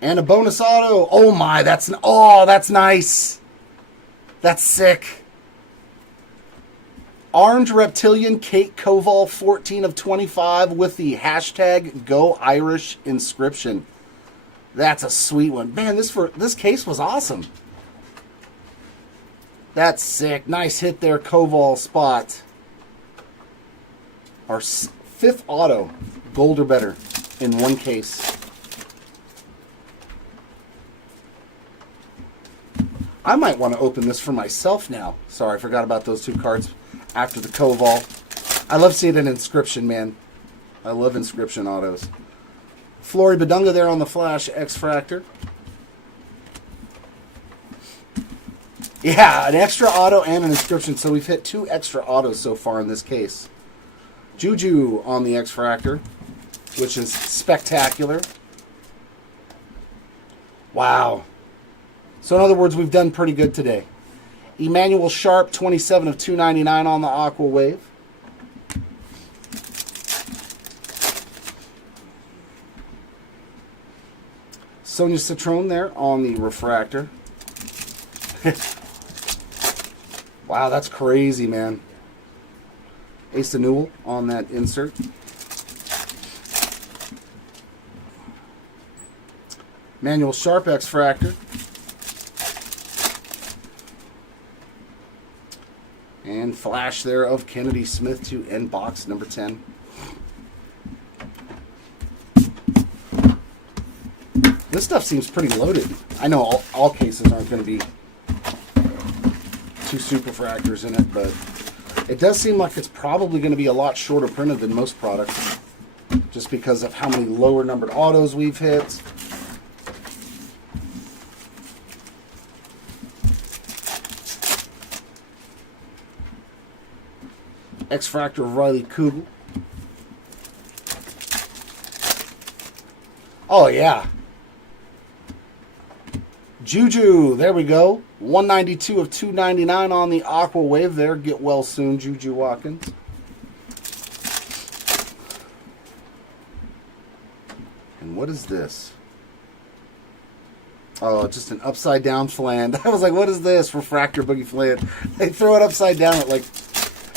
And a bonus auto. Oh my, that's nice. That's sick. Orange Reptilian Kate Koval 14 of 25 with the hashtag Go Irish inscription. That's a sweet one. Man, this case was awesome. That's sick. Nice hit there, Koval spot. Our fifth auto, gold or better, in one case. I might want to open this for myself now. Sorry, I forgot about those two cards after the Koval. I love seeing an inscription, man. I love inscription autos. Flory Badunga there on the Flash X-Fractor. Yeah, an extra auto and an inscription. So we've hit 2 extra autos so far in this case. Juju on the X-Fractor, which is spectacular. Wow. So in other words, we've done pretty good today. Emmanuel Sharp, 27 of 299 on the Aqua Wave. Sonia Citrone there on the Refractor. Wow, that's crazy, man. Ace of Newell on that insert. Manuel Sharp X-Fractor. And flash there of Kennedy Smith to end box number 10. This stuff seems pretty loaded. I know all cases aren't going to be 2 Superfractors in it, but it does seem like it's probably going to be a lot shorter printed than most products, just because of how many lower numbered autos we've hit. X-Fractor of Riley Kugel. Oh, yeah. Juju, there we go. 192 of 299 on the Aqua Wave there. Get well soon, Juju Watkins. And what is this? Oh, just an upside down Fland. I was like, what is this? Refractor Boogie Fland. They throw it upside down.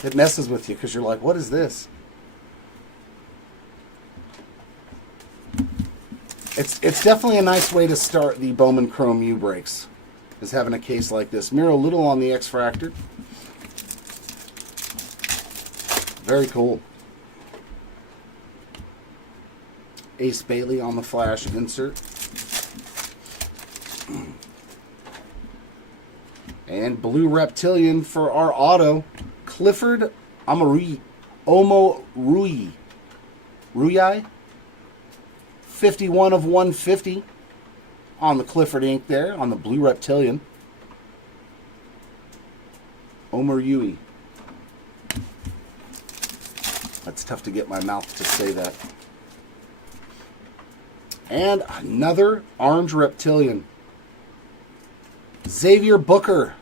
It messes with you because you're like, what is this? It's definitely a nice way to start the Bowman Chrome U breaks, is having a case like this. Miro Little on the X-Fractor. Very cool. Ace Bailey on the Flash insert. And Blue Reptilian for our auto. Clifford Ruyai. 51 of 150 on the Clifford ink there, on the Blue Reptilian. Ruyai. That's tough to get my mouth to say that. And another orange Reptilian. Xavier Booker.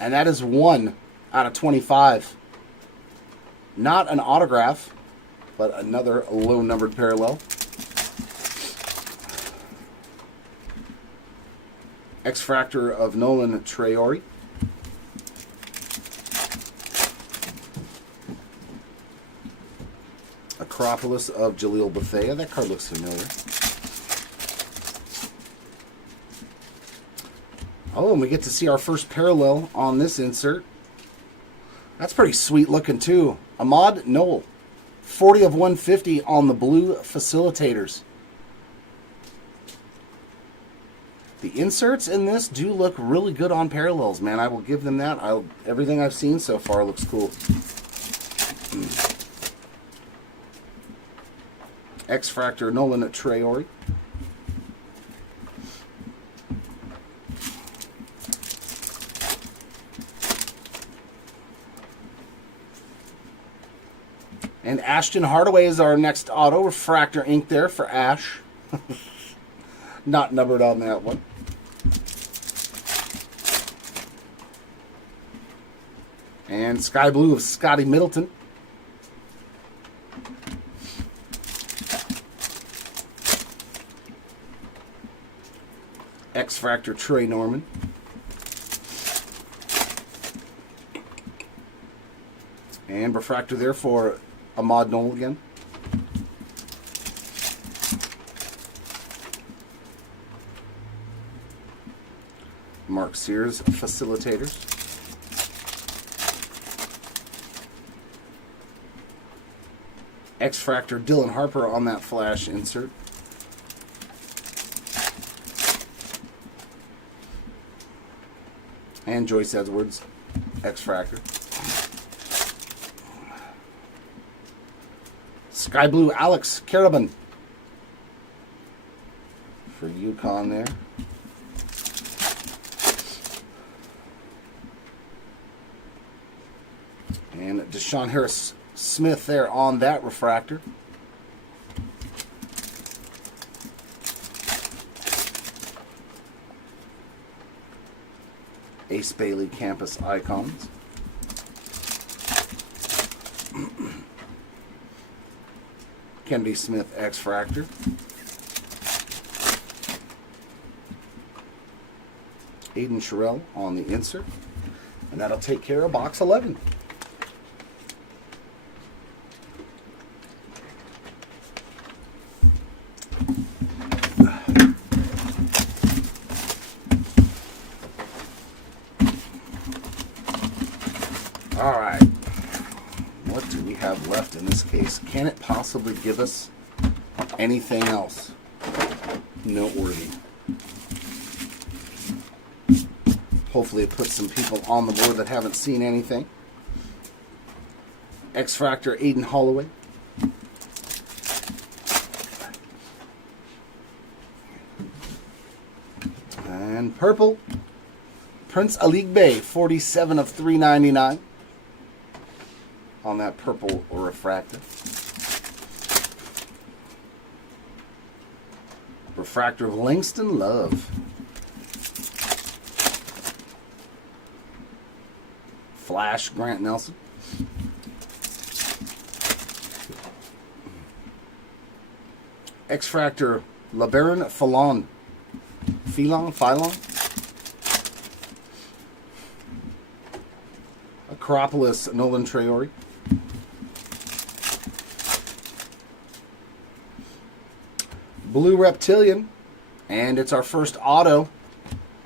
And that is 1 out of 25. Not an autograph, but another low-numbered parallel. X-Fractor of Nolan Traore. Acropolis of Jaleel Bethea. That card looks familiar. Oh, and we get to see our first parallel on this insert. That's pretty sweet looking too. Ahmad Noel. 40 of 150 on the blue facilitators. The inserts in this do look really good on parallels, man. I will give them that. Everything I've seen so far looks cool. X-Fractor Nolan Traore. And Ashton Hardaway is our next auto. Refractor ink there for Ash. Not numbered on that one. And Sky Blue of Scotty Middleton. X-Fractor Trey Norman. And refractor there for Ahmad Noel again. Mark Sears facilitators. X-Fractor Dylan Harper on that flash insert. And Joyce Edwards, X-Fractor. Sky Blue Alex Carabin for UConn there. And Deshaun Harris Smith there on that refractor. Ace Bailey Campus Icons. Kennedy Smith X-Fractor. Aiden Sherrill on the insert. And that'll take care of box 11. All right. What do we have left in this case? Can it possibly give us anything else noteworthy? Hopefully it puts some people on the board that haven't seen anything. X-Fractor Aiden Holloway. And purple, Prince Aligbe, 47 of 399 on that purple refractor. Refractor of Langston Love. Flash Grant Nelson. X-Fractor LeBaron Philon. Acropolis Nolan Traore. Blue Reptilian. And it's our first auto.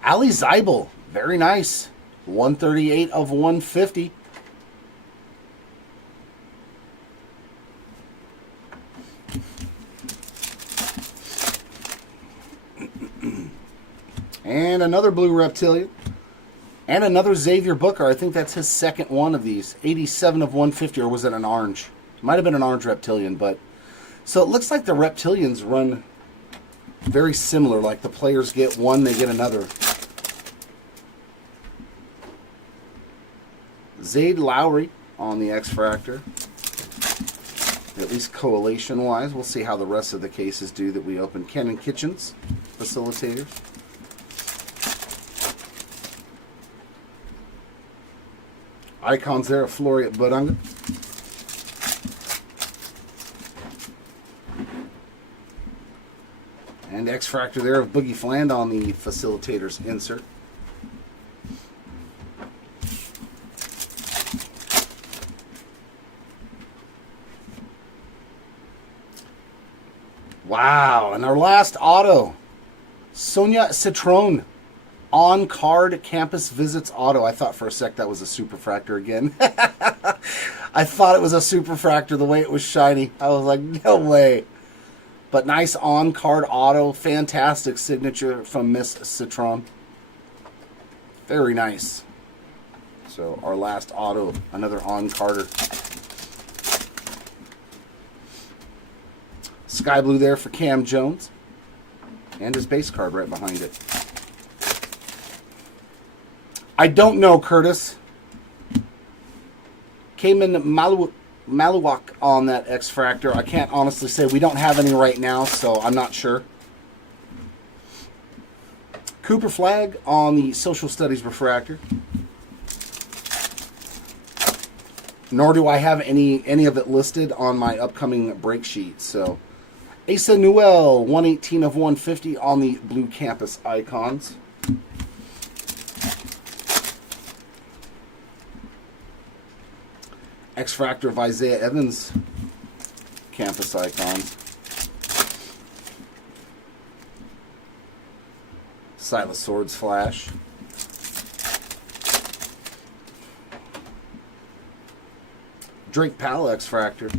Ali Zeibel. Very nice. 138 of 150. And another Blue Reptilian. And another Xavier Booker. I think that's his second one of these. 87 of 150, or was it an orange? Might have been an orange Reptilian, but... So it looks like the Reptilians run very similar. Like the players get one, they get another. Zayd Lowry on the X-Fractor. At least coalition-wise. We'll see how the rest of the cases do that we open. Kenan Kitchens, facilitators. Icons there at Flory at Budunga. And X-Fractor there of Boogie Fland on the facilitators insert. Wow, and our last auto, Sonia Citron, on-card campus visits auto. I thought for a sec that was a Superfractor again. I thought it was a Superfractor the way it was shiny. I was like, no way. But nice on-card auto, fantastic signature from Miss Citron. Very nice. So our last auto, another on-carder. Sky blue there for Cam Jones. And his base card right behind it. I don't know, Curtis. Cayman Maluak on that X-Fractor. I can't honestly say. We don't have any right now, so I'm not sure. Cooper Flag on the Social Studies Refractor. Nor do I have any of it listed on my upcoming break sheet, so... Asa Newell, 118 of 150 on the Blue Campus Icons. X-Fractor of Isaiah Evans, Campus Icons. Silas Swords Flash. Drake Powell X-Fractor.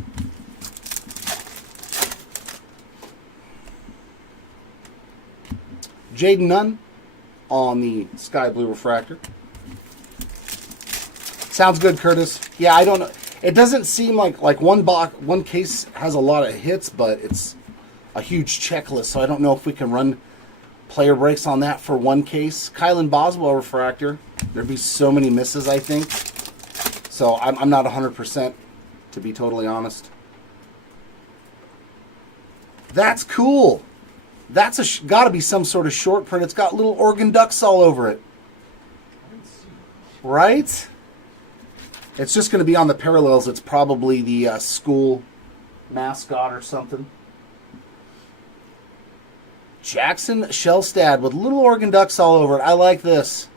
Jaden Nunn on the Sky Blue Refractor. Sounds good, Curtis. Yeah, I don't know. It doesn't seem like one case has a lot of hits, but it's a huge checklist, so I don't know if we can run player breaks on that for one case. Kylan Boswell Refractor. There'd be so many misses, I think. So I'm not 100%, to be totally honest. That's cool. That's got to be some sort of short print. It's got little Oregon ducks all over it. Right? It's just going to be on the parallels. It's probably the school mascot or something. Jackson Shellstad with little Oregon ducks all over it. I like this.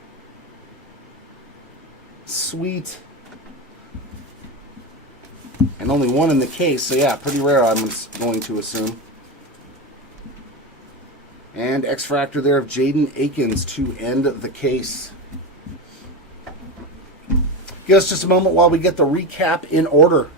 Sweet. And only one in the case, so yeah, pretty rare, I'm going to assume. And X-Fractor there of Jaden Akins to end the case. Give us just a moment while we get the recap in order.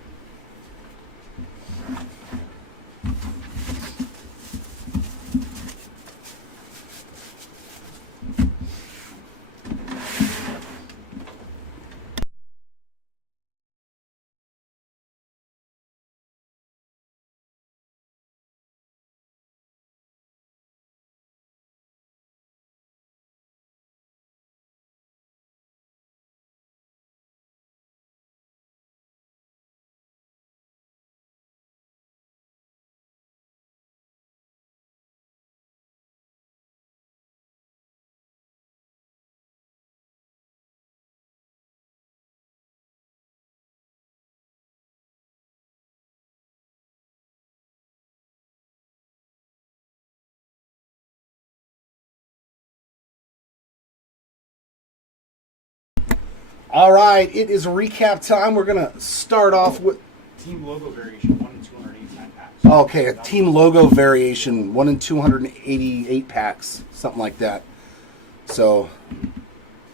All right, it is recap time. We're going to start off with... Team logo variation, 1 in 289 packs. Okay, a team logo variation, 1 in 288 packs, something like that. So,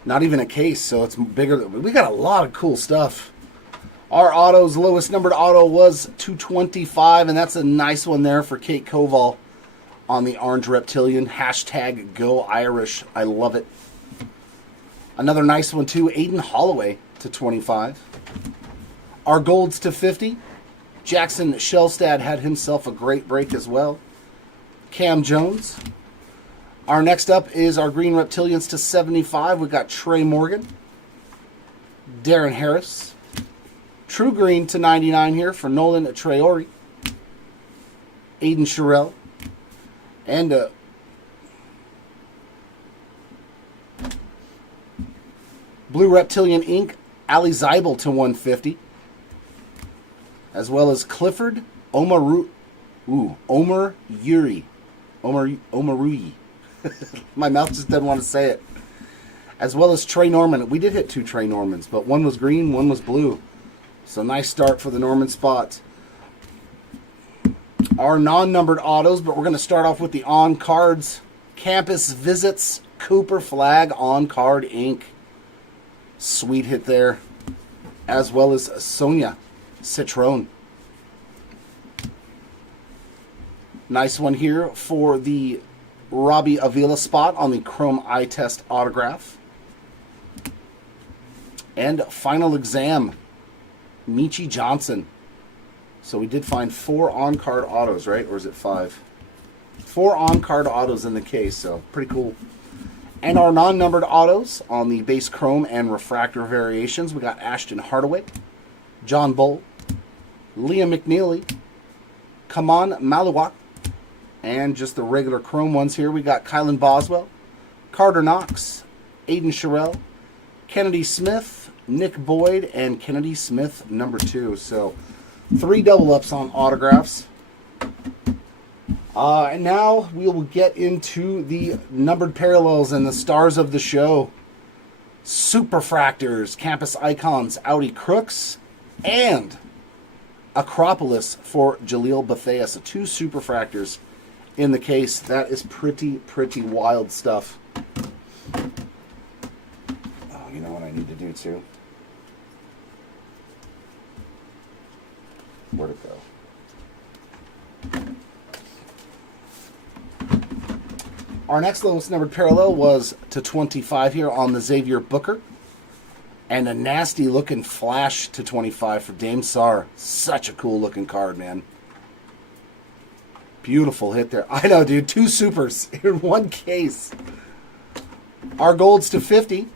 not even a case, so it's bigger. We got a lot of cool stuff. Our auto's lowest numbered auto was 225, and that's a nice one there for Kate Koval on the Orange Reptilian. Hashtag Go Irish. I love it. Another nice one too, Aiden Holloway to 25. Our golds to 50. Jackson Shellstad had himself a great break as well. Cam Jones. Our next up is our green reptilians to 75. We've got Trey Morgan. Darren Harris. True green to 99 here for Nolan Traore. Aiden Sherrill. And Blue Reptilian Ink, Ali Zeibel to 150. As well as Clifford Omarui. Omarui. My mouth just doesn't want to say it. As well as Trey Norman. We did hit 2 Trey Normans, but one was green, one was blue. So nice start for the Norman spots. Our non-numbered autos, but we're going to start off with the on-cards. Campus Visits Cooper Flag on-card ink. Sweet hit there. As well as Sonia Citron. Nice one here for the Robbie Avila spot on the Chrome Eye Test autograph. And Final Exam, Michi Johnson. So we did find 4 on-card autos, right? Or is it 5? 4 on-card autos in the case, so pretty cool. And our non-numbered autos on the base chrome and refractor variations, we got Ashton Hardaway, John Bull, Liam McNeely, Kaman Maluak, and just the regular chrome ones here, we got Kylan Boswell, Carter Knox, Aiden Sherrill, Kennedy Smith, Nick Boyd, and Kennedy Smith number 2. So 3 double ups on autographs. And now we will get into the numbered parallels and the stars of the show. Superfractors, Campus Icons, Audi Crooks, and Acropolis for Jaleel Bethea. So 2 Superfractors in the case. That is pretty wild stuff. Oh, you know what I need to do too? Where'd it go? Our next lowest numbered parallel was to 25 here on the Xavier Booker. And a nasty looking flash to 25 for Dame Sarr. Such a cool looking card, man. Beautiful hit there. I know, dude. 2 supers in one case. Our golds to 50.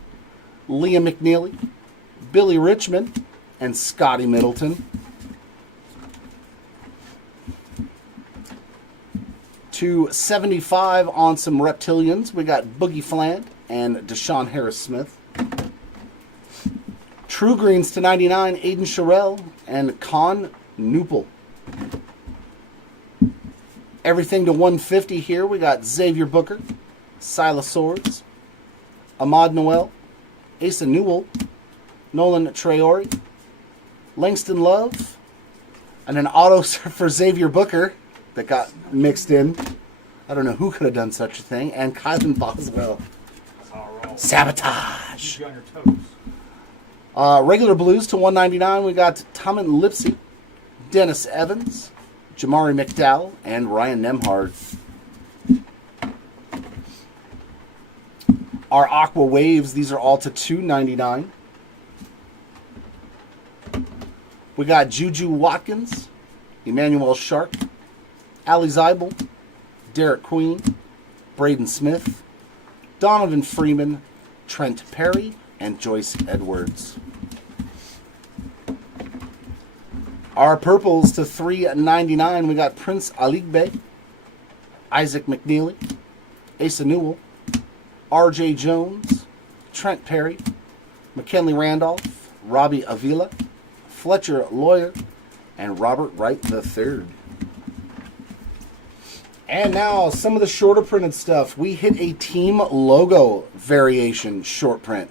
Liam McNeely, Billy Richmond, and Scotty Middleton. To 75 on some reptilians, we got Boogie Fland and Deshaun Harris-Smith. True greens to 99, Aiden Sherrill and Con Newpel. Everything to 150 here, we got Xavier Booker, Silas Swords, Ahmad Noel, Asa Newell, Nolan Traore, Langston Love, and an auto for Xavier Booker that got mixed in. I don't know who could have done such a thing. And Kylan Boswell. Sabotage. Keep you on your toes. Regular blues to 199. We got Tommen Lipsy, Dennis Evans, Jamari McDowell, and Ryan Nemhard. Our Aqua Waves, these are all to 299. We got Juju Watkins, Emmanuel Sharp, Ali Zeibel, Derek Queen, Braden Smith, Donovan Freeman, Trent Perry, and Joyce Edwards. Our purples to 399, we got Prince Aligbe, Isaac McNeely, Asa Newell, RJ Jones, Trent Perry, McKinley Randolph, Robbie Avila, Fletcher Lawyer, and Robert Wright III. And now, some of the shorter printed stuff. We hit a team logo variation short print.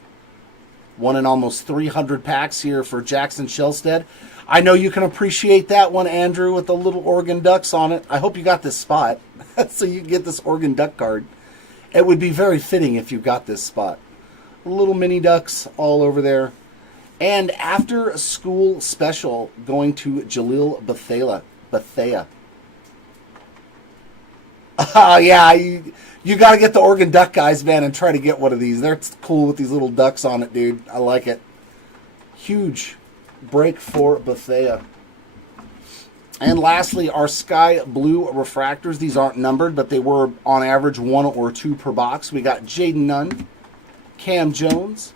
One in almost 300 packs here for Jackson Shellstead. I know you can appreciate that one, Andrew, with the little Oregon Ducks on it. I hope you got this spot so you can get this Oregon Duck card. It would be very fitting if you got this spot. Little mini ducks all over there. And after school special going to Jaleel Bethea. Yeah, you got to get the Oregon Duck guys, man, and try to get one of these. They're cool with these little ducks on it, dude. I like it. Huge break for Bethea. And lastly, our sky blue refractors. These aren't numbered, but they were on average 1 or 2 per box. We got Jaden Nunn, Cam Jones,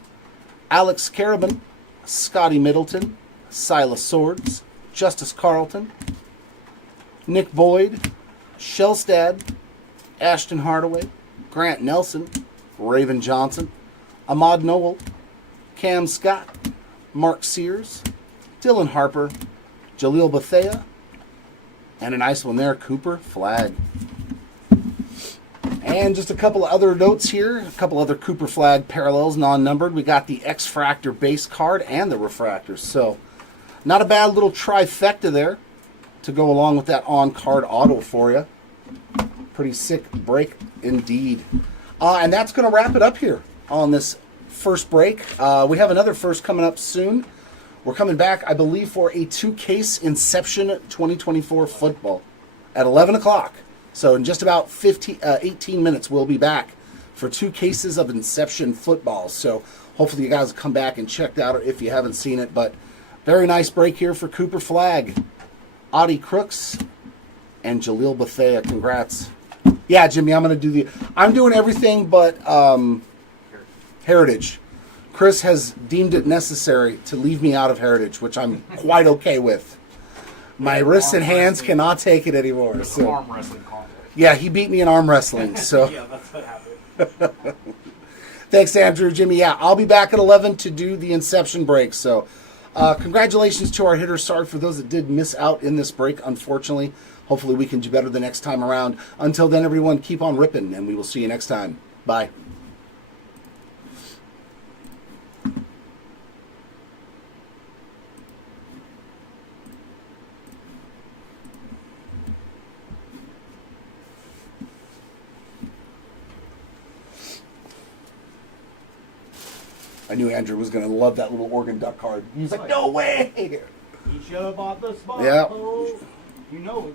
Alex Carabin, Scotty Middleton, Silas Swords, Justice Carlton, Nick Boyd, Shellstad, Ashton Hardaway, Grant Nelson, Raven Johnson, Ahmad Noel, Cam Scott, Mark Sears, Dylan Harper, Jaleel Bethea, and a nice one there, Cooper Flag. And just a couple of other notes here, a couple other Cooper Flag parallels, non-numbered. We got the X-Fractor base card and the refractors. So not a bad little trifecta there to go along with that on-card auto for you. Pretty sick break indeed. And that's going to wrap it up here on this first break. We have another first coming up soon. We're coming back, I believe, for a 2-case Inception 2024 football at 11 o'clock. So in just about 18 minutes, we'll be back for 2 cases of Inception football. So hopefully you guys will come back and check that out if you haven't seen it. But very nice break here for Cooper Flag, Audie Crooks, and Jaleel Bethea. Congrats. Yeah, Jimmy, I'm doing everything but Heritage. Chris has deemed it necessary to leave me out of Heritage, which I'm quite okay with. My wrists and hands cannot take it anymore. So. Arm wrestling contest. Yeah, he beat me in arm wrestling. So. Yeah, that's what happened. Thanks, Andrew, Jimmy. Yeah, I'll be back at 11 to do the Inception break. So congratulations to our hitters. Sorry for those that did miss out in this break, unfortunately. Hopefully we can do better the next time around. Until then, everyone, keep on ripping, and we will see you next time. Bye. I knew Andrew was going to love that little Oregon Duck card. He was like, no way! He should have bought the spot. Yeah. You know.